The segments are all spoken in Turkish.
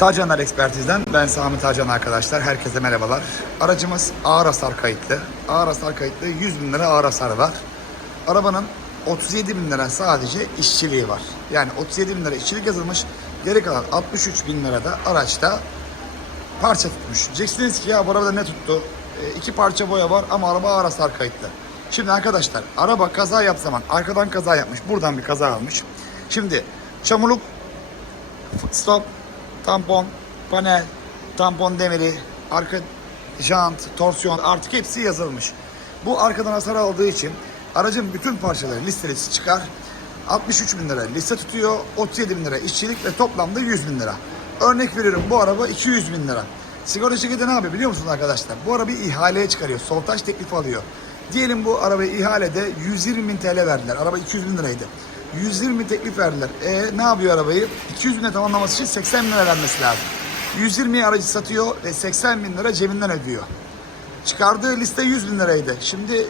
Tacaner Ekspertiz'den ben Sami Tacan arkadaşlar. Herkese merhabalar. Aracımız ağır hasar kayıtlı. Ağır hasar kayıtlı 100 bin lira ağır hasar var. Arabanın 37 bin lira sadece işçiliği var. Yani 37 bin lira işçilik yazılmış. Geri kalan 63 bin lira da araçta parça tutmuş. Diyeceksiniz ki ya bu arabada ne tuttu? E, iki parça boya var ama araba ağır hasar kayıtlı. Şimdi arkadaşlar araba kaza yaptığı zaman arkadan kaza yapmış. Buradan bir kaza almış. Şimdi çamurluk stop, tampon, panel, tampon demiri, arka jant, torsiyon artık hepsi yazılmış. Bu arkadan hasar aldığı için aracın bütün parçaları listesi çıkar. 63 bin lira liste tutuyor, 37 bin lira işçilik ve toplamda 100 bin lira. Örnek veriyorum bu araba 200 bin lira. Sigorta şirketi ne yapıyor biliyor musunuz arkadaşlar? Bu arabayı ihaleye çıkarıyor, soltaj teklifi alıyor. Diyelim bu arabayı ihalede 120 bin TL verdiler. Araba 200 bin liraydı. 120 teklif verdiler. E ne yapıyor arabayı? 200 bine tamamlaması için 80 bin lira vermesi lazım. 120'ye aracı satıyor ve 80 bin lira cebinden ödüyor. Çıkardığı liste 100 bin liraydı. Şimdi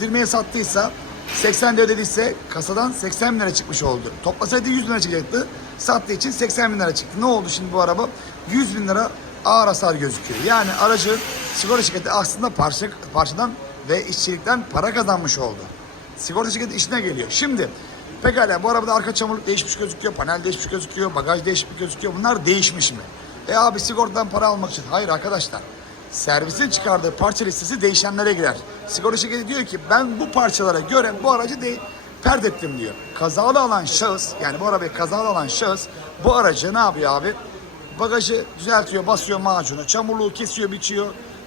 120'ye sattıysa 80 de ödediyse kasadan 80 bin lira çıkmış oldu. Toplasaydı 100 bin lira çıkacaktı. Sattığı için 80 bin lira çıktı. Ne oldu şimdi bu araba? 100 bin lira ağır hasar gözüküyor. Yani aracı sigorta şirketi aslında parça, parçadan ve işçilikten para kazanmış oldu. Sigorta şirketi işine geliyor. Şimdi pekala bu arabada arka çamurluk değişmiş gözüküyor, panel değişmiş gözüküyor, bagaj değişmiş gözüküyor. Bunlar değişmiş mi? E abi sigortadan para almak için. Hayır arkadaşlar. Servisin çıkardığı parça listesi değişenlere girer. Sigorta şirketi diyor ki ben bu parçalara göre bu aracı de pert ettim diyor. Kazalı alan şahıs yani bu arabayı kazalı alan şahıs bu aracı ne yapıyor abi? Bagajı düzeltiyor, basıyor macunu, çamurluğu kesiyor, biçiyor,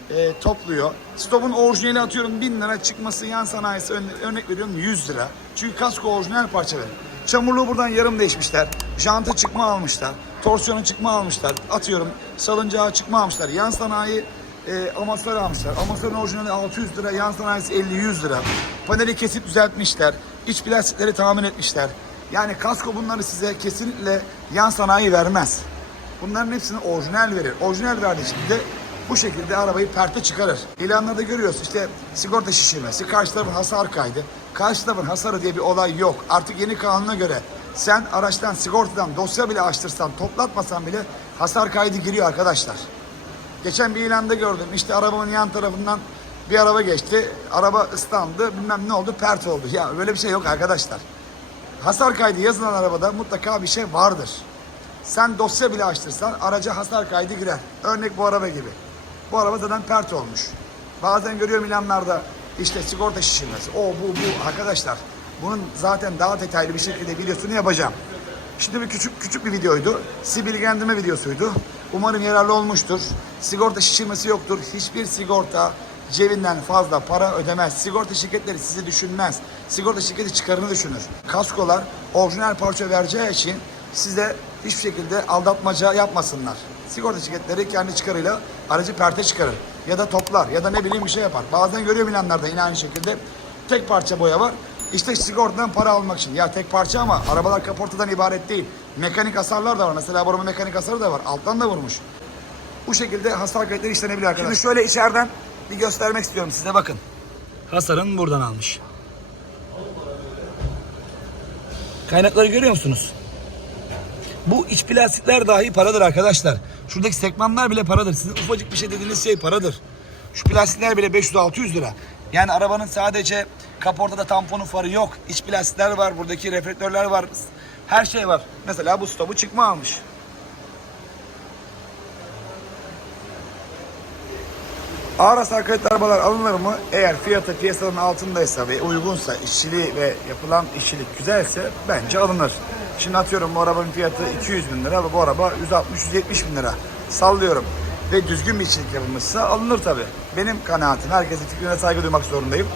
e, topluyor. Stopun orijinali atıyorum 1000 lira çıkması yan sanayisi örnek veriyorum 100 lira. Çünkü kasko orijinal parça verir. Çamurluğu buradan yarım değişmişler. Jantı çıkma almışlar. Torsiyonu çıkma almışlar. Atıyorum salıncağı çıkma almışlar. Yan sanayi e, amatör almışlar. Amatörün orijinali 600 lira, yan sanayisi 50-100 lira. Paneli kesip düzeltmişler. İç plastikleri tamir etmişler. Yani kasko bunları size kesinlikle yan sanayi vermez. Bunların hepsini orijinal verir. Orijinal verdiği için de bu şekilde arabayı perte çıkarır. İlanlarda görüyorsun işte sigorta şişirmesi, karşı tarafın hasar kaydı. Karşı tarafın hasarı diye bir olay yok. Artık yeni kanuna göre sen araçtan, sigortadan dosya bile açtırsan, toplatmasan bile hasar kaydı giriyor arkadaşlar. Geçen bir ilanda gördüm. İşte arabamın yan tarafından bir araba geçti. Araba ıslandı. Bilmem ne oldu. Pert oldu. Ya böyle bir şey yok arkadaşlar. Hasar kaydı yazılan arabada mutlaka bir şey vardır. Sen dosya bile açtırsan araca hasar kaydı girer. Örnek bu araba gibi. Bu araba zaten pert olmuş. Bazen görüyorum ilanlarda işte sigorta şişirmesi. O bu bu arkadaşlar. Bunun zaten daha detaylı bir şekilde videosunu yapacağım. Şimdi bir küçük küçük bir videoydu. Sizi bilgilendirme videosuydu. Umarım yararlı olmuştur. Sigorta şişirmesi yoktur. Hiçbir sigorta cebinden fazla para ödemez. Sigorta şirketleri sizi düşünmez. Sigorta şirketi çıkarını düşünür. Kaskolar orijinal parça vereceği için size hiçbir şekilde aldatmaca yapmasınlar. Sigorta şirketleri kendi çıkarıyla aracı perte çıkarır. Ya da toplar ya da ne bileyim bir şey yapar. Bazen görüyorum ilanlarda yine aynı şekilde tek parça boya var. İşte sigortadan para almak için. Ya tek parça ama arabalar kaportadan ibaret değil. Mekanik hasarlar da var. Mesela araba mekanik hasarı da var. Alttan da vurmuş. Bu şekilde hasar kayıtları işlenebilir arkadaşlar. Şimdi şöyle içeriden bir göstermek istiyorum size bakın. Hasarın buradan almış. Kaynakları görüyor musunuz? Bu iç plastikler dahi paradır arkadaşlar. Şuradaki sekmanlar bile paradır. Sizin ufacık bir şey dediğiniz şey paradır. Şu plastikler bile 500-600 lira. Yani arabanın sadece kaportada tamponu farı yok. İç plastikler var, buradaki reflektörler var. Her şey var. Mesela bu stopu çıkma almış. Ağır hasar arabalar alınır mı? Eğer fiyatı piyasanın altındaysa ve uygunsa, işçiliği ve yapılan işçilik güzelse bence alınır. Şimdi atıyorum bu arabanın fiyatı 200 bin lira ve bu araba 160-170 bin lira. Sallıyorum. Ve düzgün bir işçilik yapılmışsa alınır tabi. Benim kanaatim, herkesin fikrine saygı duymak zorundayım.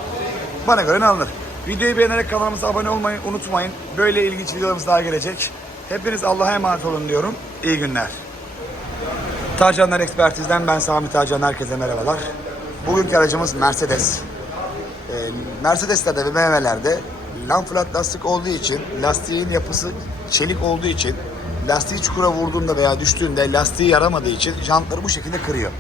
Bana göre ne alınır? Videoyu beğenerek kanalımıza abone olmayı unutmayın. Böyle ilginç videolarımız daha gelecek. Hepiniz Allah'a emanet olun diyorum. İyi günler. Tacanlar Ekspertiz'den ben Sami Tacan. Herkese merhabalar. Bugünkü aracımız Mercedes. Ee, Mercedes'lerde ve BMW'lerde lamflat lastik olduğu için, lastiğin yapısı çelik olduğu için, lastiği çukura vurduğunda veya düştüğünde lastiği yaramadığı için jantları bu şekilde kırıyor.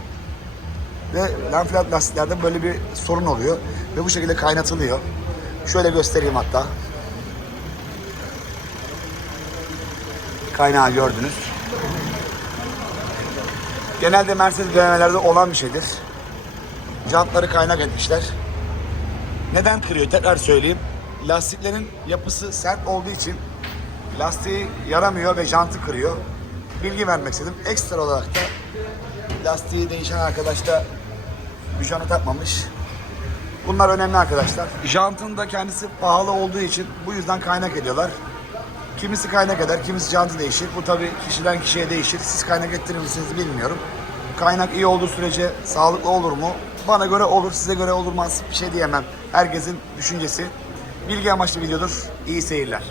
Ve lamflat lastiklerde böyle bir sorun oluyor ve bu şekilde kaynatılıyor. Şöyle göstereyim hatta. Kaynağı gördünüz. Genelde Mercedes BMW'lerde olan bir şeydir. Jantları kaynak etmişler. Neden kırıyor? Tekrar söyleyeyim. Lastiklerin yapısı sert olduğu için lastiği yaramıyor ve jantı kırıyor. Bilgi vermek istedim. Ekstra olarak da lastiği değişen arkadaş da bujana takmamış. Bunlar önemli arkadaşlar. Jantın da kendisi pahalı olduğu için bu yüzden kaynak ediyorlar. Kimisi kaynak eder, kimisi jantı değişir. Bu tabii kişiden kişiye değişir. Siz kaynak ettirir misiniz bilmiyorum. Kaynak iyi olduğu sürece sağlıklı olur mu? Bana göre olur, size göre olmaz. Bir şey diyemem. Herkesin düşüncesi. Bilgi amaçlı videodur. İyi seyirler.